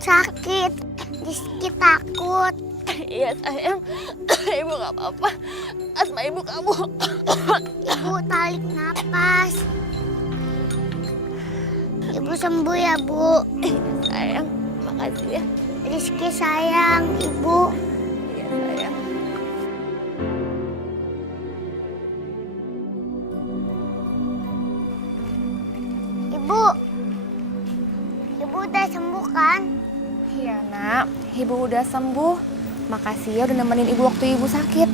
sakit. Rizky takut. Iya sayang, ibu gak apa-apa. Asma ibu kamu. Ibu tarik napas. Ibu sembuh ya, Bu. Sayang, makasih ya. Rizky sayang, Ibu. Iya sayang. Ibu. Ibu udah sembuh kan? Iya nak, ibu udah sembuh. Makasih ya udah nemenin ibu waktu ibu sakit.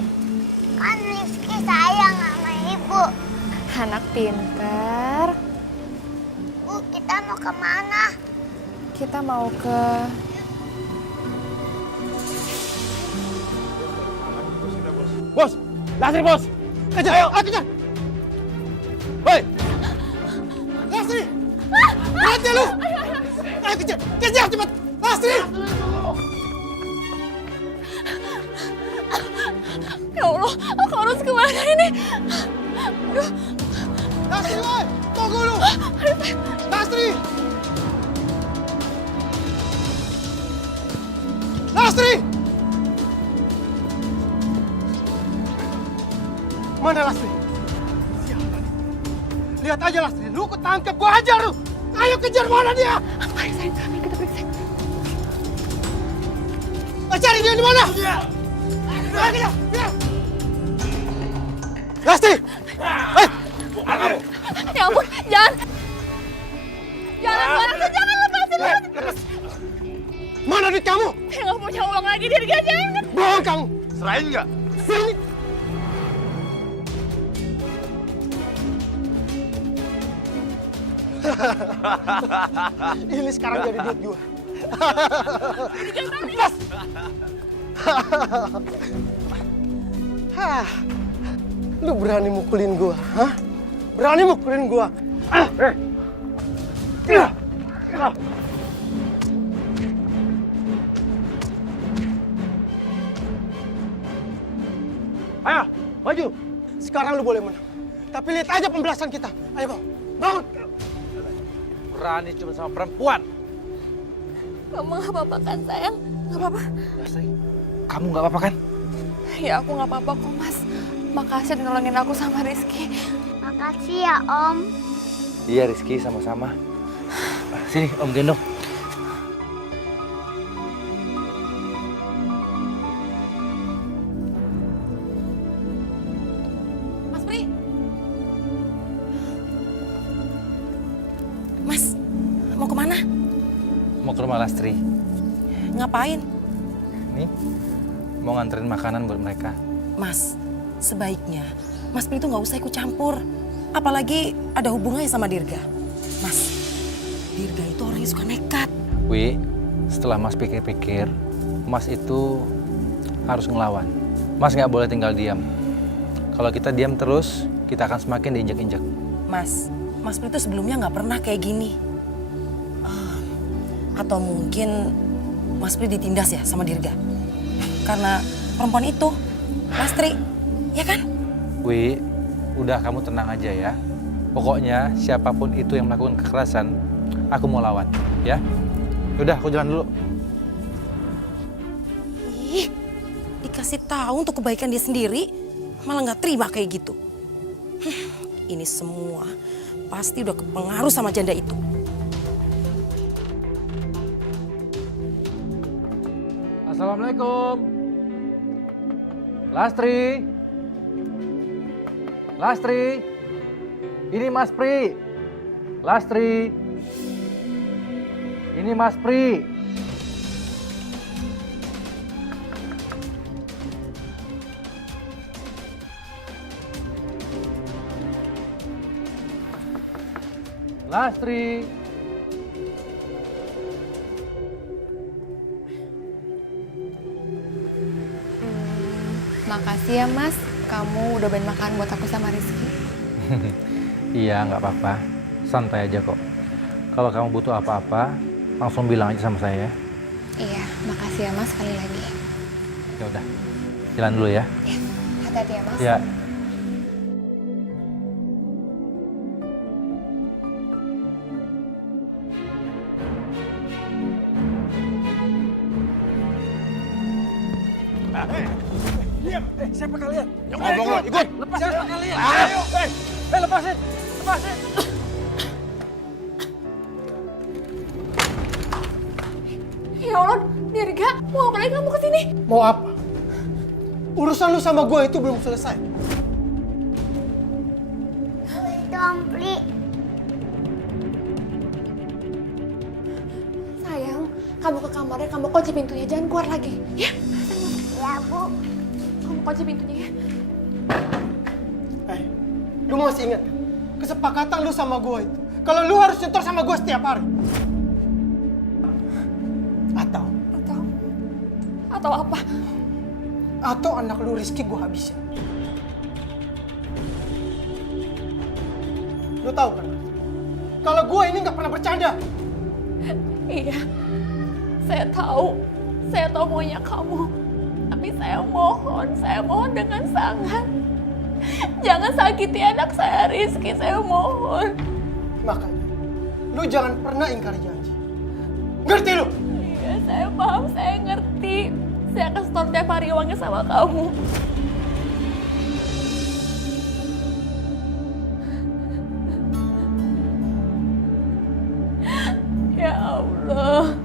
Kan Rizky sayang sama Ibu. Anak pinter. Bu, kita mau kemana? Kita mau ke... Bos, Lasri bos. Kejar, ayo, kejar. Hei, Lasri. Berhenti lu. Ayo kejar, kejar cepat. Lasri. Ya Allah, aku harus kemana ini? Aduh. Lasri, woi, tunggu lu. Lasri. Lasri. Mana Lasri? Siapa nih? Lihat aja Lasri, lu ketangkep, gua hajar lu. Ayo kejar, mana dia? Periksa, kita periksa. Cari dia di mana? Ayo kejar, dia. Lasri! Ya ampun, jangan. Jangan lepasin. Lepas. Mana duit kamu? Saya nggak punya uang lagi, Dirga, jangan. Bohong kamu. Serahin nggak? Sini. Ini sekarang jadi duit gua. Lepas. Hah. Lu berani mukulin gua, hah? Berani mukulin gua? Ayo, maju. Sekarang lu boleh menang. Tapi lihat aja pembelasan kita. Ayo, Bang. Bangun. Berani cuma sama perempuan. Kamu nggak apa-apa kan, sayang? Nggak apa-apa? Lasri, kamu nggak apa-apa kan? Ya aku nggak apa-apa kok, Mas. Makasih udah nolongin aku sama Rizky. Makasih ya, Om. Iya Rizky, sama-sama. Sini, Om gendong. Mas Pri. Mas, mau kemana? Mau ke rumah Lastri. Ngapain? Nih, mau nganterin makanan buat mereka. Mas, sebaiknya Mas Pri itu nggak usah ikut campur. Apalagi ada hubungannya sama Dirga. Mas, Dirga itu orangnya suka nekat. Wi, setelah Mas pikir-pikir, Mas itu harus ngelawan. Mas nggak boleh tinggal diam. Kalau kita diam terus, kita akan semakin diinjak-injak. Mas Pri itu sebelumnya nggak pernah kayak gini. Atau mungkin Mas Pri ditindas ya sama Dirga. Karena perempuan itu, Lastri, ya kan? Wi, udah kamu tenang aja ya. Pokoknya siapapun itu yang melakukan kekerasan, aku mau lawan, ya. Udah, aku jalan dulu. Ih, dikasih tahu untuk kebaikan dia sendiri, malah nggak terima kayak gitu. Ini semua pasti udah kepengaruh sama janda itu. Assalamualaikum. Lastri. Lastri. Ini Mas Pri. Lastri. Ini Mas Pri. Lastri. Makasih ya, Mas. Kamu udah bawain makan buat aku sama Rizky. Iya, nggak apa-apa. Santai aja kok. Kalau kamu butuh apa-apa, langsung bilang aja sama saya. Iya, makasih ya, Mas, sekali lagi. Ya udah, jalan dulu ya. Ya, hati-hati ya, Mas. Ya. Siapa kalian? Ya ngomong lo, ikut. Lepas siapa kalian? Ayo. Lepasin. Lepasin. Ya Allah, Dirga, mau apa lagi kamu kesini? Mau apa? Urusan lu sama gue itu belum selesai. Itu Ampli. Sayang, kamu ke kamarnya, kamu kunci pintunya, jangan keluar lagi. Ya, Ya, Bu. kamu kunci pintunya ya. Lu masih ingat kan? Kesepakatan lu sama gue itu. Kalau lu harus nyetor sama gue setiap hari. Atau apa? Atau anak lu Rizky gue habisin. Lu tahu kan? Kalau gue ini nggak pernah bercanda. Iya, saya tahu maunya kamu. Tapi saya mohon dengan sangat. Jangan sakiti anak saya, Rizky, saya mohon. Makanya, lu jangan pernah ingkari janji. Ngerti lu? Iya, saya paham, saya ngerti. Saya akan store tiap hari uangnya sama kamu. Ya Allah,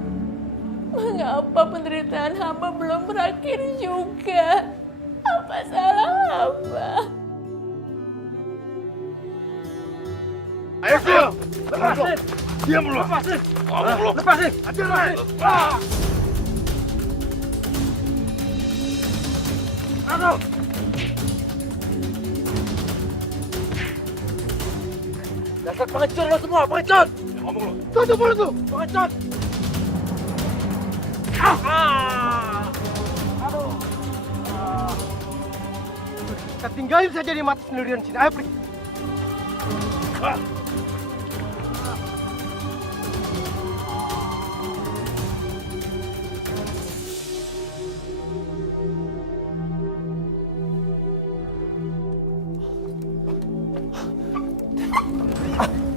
mengapa penderitaan hamba belum berakhir juga? Apa salah hamba? Ayo, diam. Lepasin. Diam lu. Lepasin. Ngomong lu. Lepasin. Lepasin. Aduh. Dasar pengecut lo semua, pengecut. Ngomong lu. Tutup mulut lu. Pengecut. Aduh. Kita tinggalin saja di mata sendirian sini. Ayo pergi.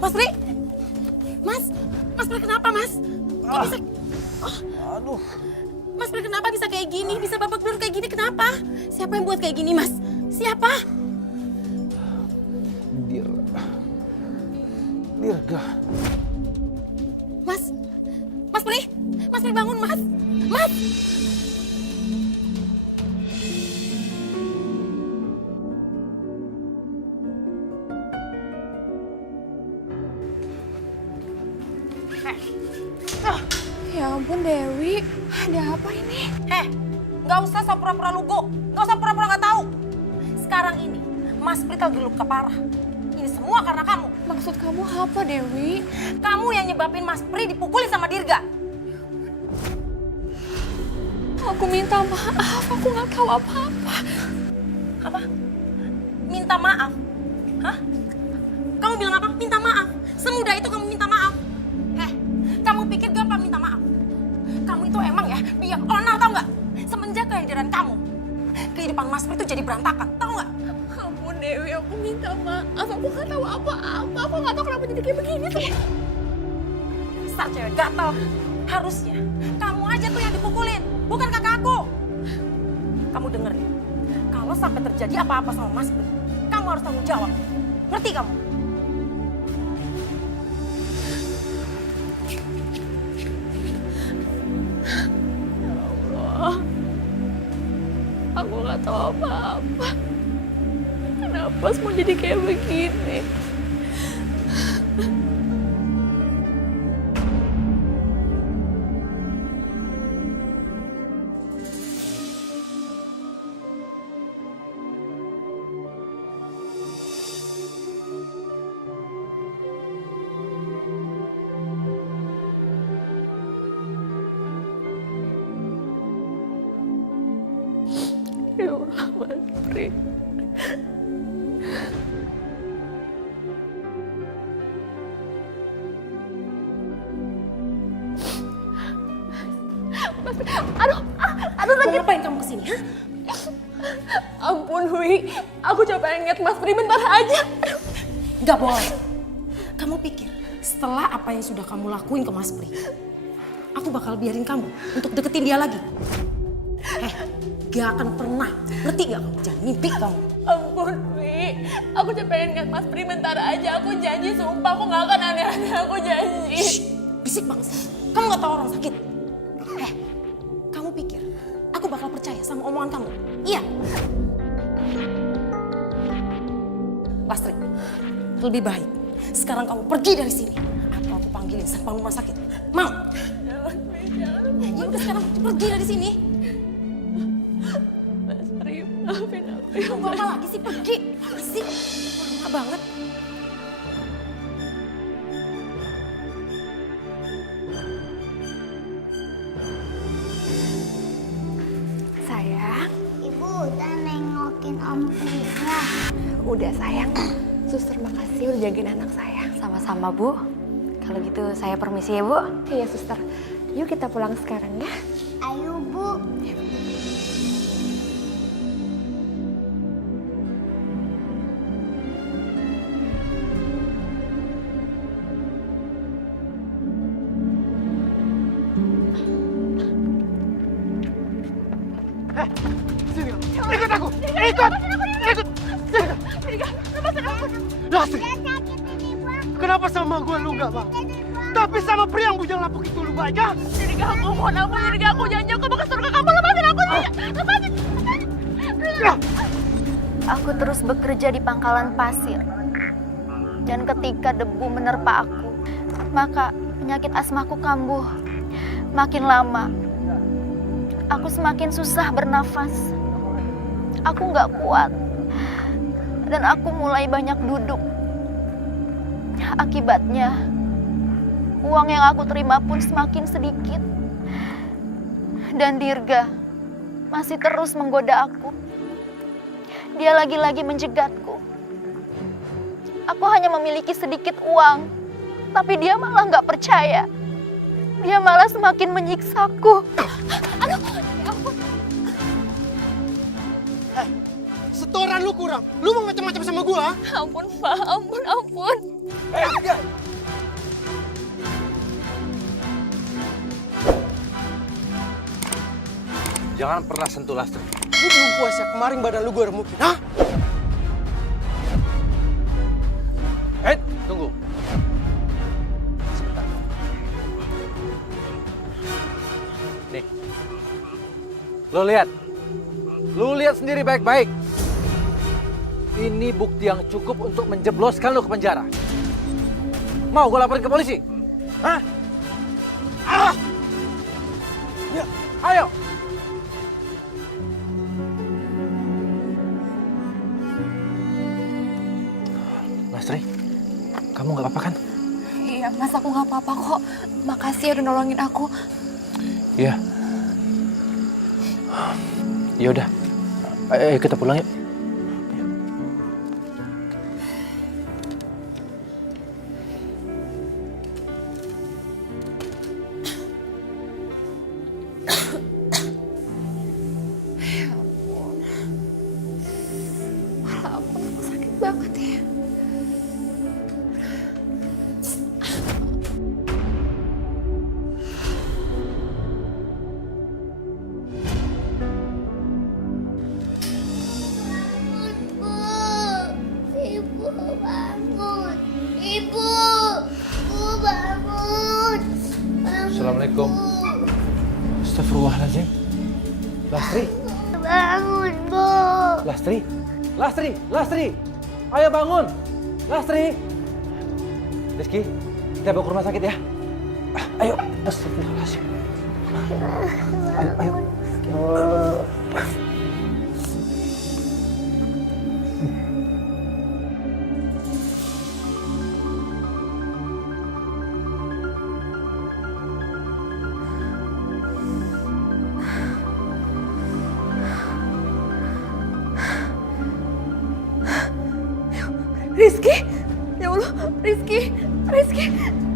Mas Pri? Mas Pri kenapa Mas? Kok bisa? Aduh. Mas Pri kenapa bisa kayak gini? Bisa babak belur kayak gini kenapa? Siapa yang buat kayak gini Mas? Siapa? Dirga. Mas Pri? Mas Pri bangun Mas! Mas! Ya ampun Dewi, ada apa ini? Nggak usah sok pura-pura lugu. Nggak usah pura-pura nggak tahu. Sekarang ini, Mas Pri lagi luka parah. Ini semua karena kamu. Maksud kamu apa Dewi? Kamu yang nyebabin Mas Pri dipukuli sama Dirga. Aku minta maaf, aku nggak tahu apa-apa. Apa? Minta maaf? Hah? Kamu bilang apa? Minta maaf? Semudah itu kamu minta maaf? Kamu pikir gampang minta maaf? Kamu itu emang ya biang onar, tau nggak? Semenjak kehadiran kamu, kehidupan Mas Pri itu jadi berantakan, tau nggak? Ampun Dewi, aku minta maaf. Aku nggak tahu apa-apa. Aku nggak tahu kenapa jadi kayak begini semua. Dasar cewek gatel. Harusnya kamu aja tuh yang dipukulin, bukan kakak aku. Kamu denger ya? Kalau sampai terjadi apa-apa sama Mas Pri, kamu harus tanggung jawab. Ngerti kamu? Aku nggak tahu apa-apa. Kenapa semua jadi kayak begini? Ya Allah, Mas Pri. Mas Pri, aduh Mau ngapain kamu kesini, ha? ampun Wi, aku coba inget Mas Pri bentar aja. Gak boleh. Kamu pikir setelah apa yang sudah kamu lakuin ke Mas Pri, aku bakal biarin kamu untuk deketin dia lagi? Gak akan pernah. Ngerti gak kamu? Jangan mimpi kamu. Ampun, Wi. Aku cuma pengen ngeliat Mas Pri bentar aja. Aku janji, sumpah aku gak akan aneh-aneh. Aku janji. Shh, bisik banget sih. Kamu gak tahu orang sakit. Kamu pikir aku bakal percaya sama omongan kamu? Iya. Lastri, lebih baik sekarang kamu pergi dari sini. Atau aku panggilin satpam rumah sakit. Mau? Jangan, Wi, jangan. Ya udah sekarang pergi dari sini. Mas Pri, maafin aku ya. Tunggu apa lagi sih? Pergi. Apa sih? Lama banget. Sayang, Ibu udah nengokin Om Pri-nya. udah sayang. Suster makasih udah jagain anak saya. Sama-sama, Bu. Kalau gitu saya permisi ya, Bu. Iya, suster. Yuk kita pulang sekarang ya. Ayo Bu. Sini kamu. Ikut aku. Ikut. Lastri, kenapa sama gue lu nggak bang? Tapi sama pria yang bujang lapuk itu lu baik ya? Jadi gak aku mohon ampun, jadi gak aku janji aku bakal surga kamu. Lepasin aku, lepasin. Aku terus bekerja di pangkalan pasir. Dan ketika debu menerpa aku, maka penyakit asmaku kambuh. Makin lama, aku semakin susah bernafas. Aku nggak kuat. Dan aku mulai banyak duduk. Akibatnya, uang yang aku terima pun semakin sedikit. Dan Dirga masih terus menggoda aku. Dia lagi-lagi menjegatku. Aku hanya memiliki sedikit uang, tapi dia malah nggak percaya. Dia malah semakin menyiksaku. Aduh, ya ampun. Setoran lu kurang. Lu mau macam-macam sama gua? Ampun, Pak. Ampun. Jangan pernah sentuh Lastri. Lu belum puas ya kemarin badan lu gua remukin, hah? Tunggu. Sebentar. Nih. Lu lihat sendiri baik-baik. Ini bukti yang cukup untuk menjebloskan lu ke penjara. Mau gue laporin ke polisi? Hah? Ya, ayo. Lastri, kamu nggak apa-apa kan? Iya, Mas, aku nggak apa-apa kok. Makasih ya udah nolongin aku. Iya. Ya udah. Ayo kita pulang yuk. Aku sakit banget ya. Ibu bangun. Ibu bangun. Assalamualaikum. Astagfirullahaladzim. Lastri, Bangun, Bu. Lastri, ayo bangun. Lastri. Rizky, kita bawa ke rumah sakit ya. Ayo, astagfirullahaladzim. Ayo. Rizky, ya Allah, Rizky,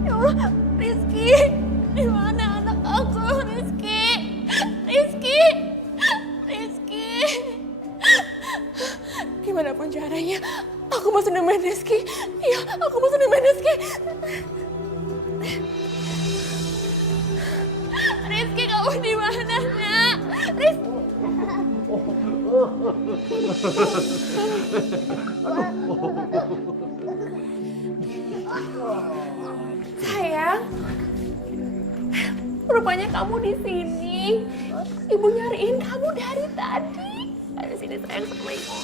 ya Allah, Rizky, di mana anak aku, Rizky, gimana pun caranya, aku mau nemuin Rizky, iya, aku mau nemuin Rizky. Rizky, kamu di mana, nak? Sayang, rupanya kamu di sini. Ibu nyariin kamu dari tadi. Ada sini sayang sama ibu.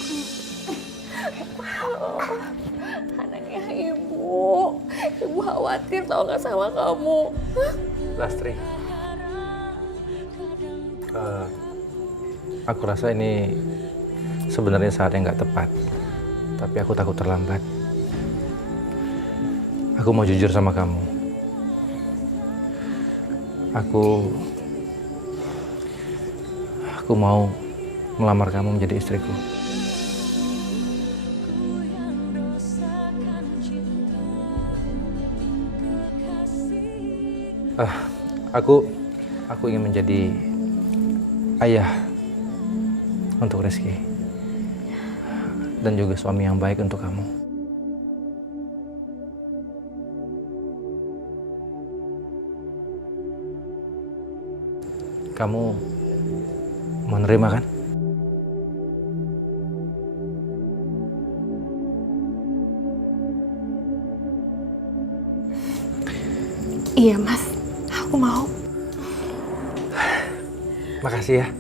Anaknya ibu. Ibu khawatir tau gak sama kamu. Lastri, aku rasa ini sebenarnya saat yang nggak tepat, tapi aku takut terlambat. Aku mau jujur sama kamu. Aku mau melamar kamu menjadi istriku. Aku ingin menjadi ayah untuk Rizky dan juga suami yang baik untuk kamu. Kamu menerima kan? Iya mas, aku mau. Makasih ya.